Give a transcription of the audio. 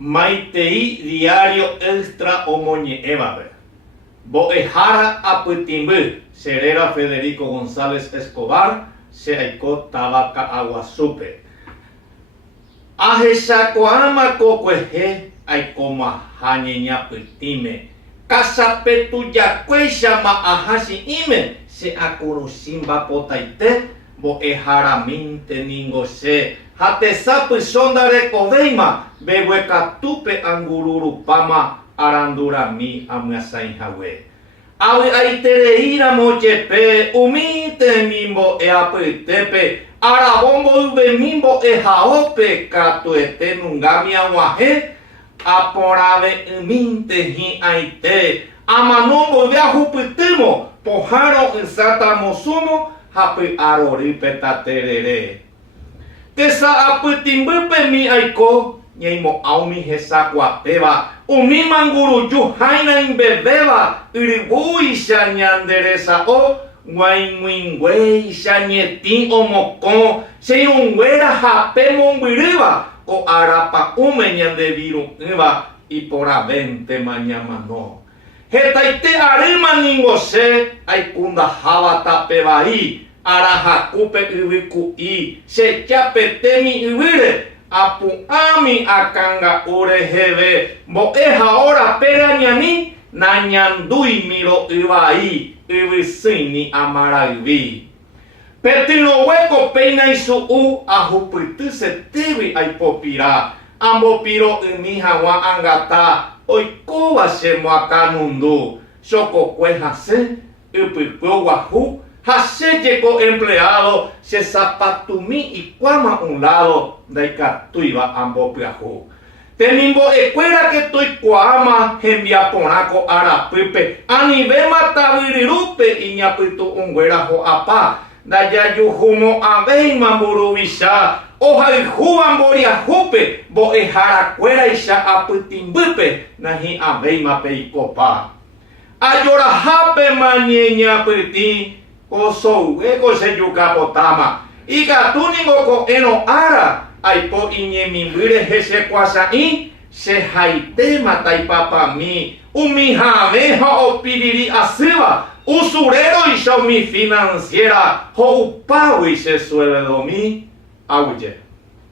Maitei diario extra omoñe'ẽvape. Mbo'ehára apytimby Cherera Federico González Escobar che aiko táva Ka'aguasúpe. Ahechakuaámako kuehe aikomaha ñeñapytĩme. Kasapetujakuéichama ahashi'íme che akuruchímbapotaite mbo'eháramínte ningo che ha tesapyso ndarekovéima mbeguekatúpe angururupáma arandurami amyasãihague. Avy'aitereíramo jepe umítemi mbo'eapytépe aravo mboyvemi mbo'ehaópe katuete nungami ag̃uahẽ aporãve'ymínte hi'ãite amano mboyve ahupytýmo pohãro ysãtamosũmo ha py'arorýpe taterere. Tesa'apytimbýpemi aiko ñaimo'ãumi hesakuapéva umi manguruju haína imbevéva yryvúicha ñanderesa'o g̃uaig̃uĩnguéicha ñetĩ omokõ che irũnguéra hape mombyryva ko arapa'ũme ñandeviru'ỹva iporãvéntema ñamano. Hetaite arýma ningo che aikundaháva tape vai arahakúpe yvyku'i chejapetémi yvýre apu'ãmi akãnga'u reheve mbo'eha orapére añani nañandúimiro yvai yvysýini amarayvi. Petyroguéko péina isu'u ahupytysetégui aipopira ambopiro'ymi hag̃ua angata oikóva che moakanundu chokokue hasẽ ypykue oguahu ha chéjeko empleado che sapatumi ikuáma un lado ndaikatúiva ambopyahu. Temimbo'ekuérake toikuaáma hembiaporãko arapýpe anivéma tavyryrúpe iñapytu'ũnguéra ho'apa ndajajuhumo'ãvéima mburuvicha ohayhúva mboriahúpe mbo'ehárakuéraicha apytimbýpe nahi'ãvéima peikopa. Ajorahápema ñeñapytĩ kosouguéko chejukapotáma ikatúniko ko'ẽrõ ára aipo iñemimby rehe chekuacha'i chehaitéma taipapami umi ha'ãve ha opiriri asýva usuréroicha umi financiera ho'upágui che sueldomi aguyje.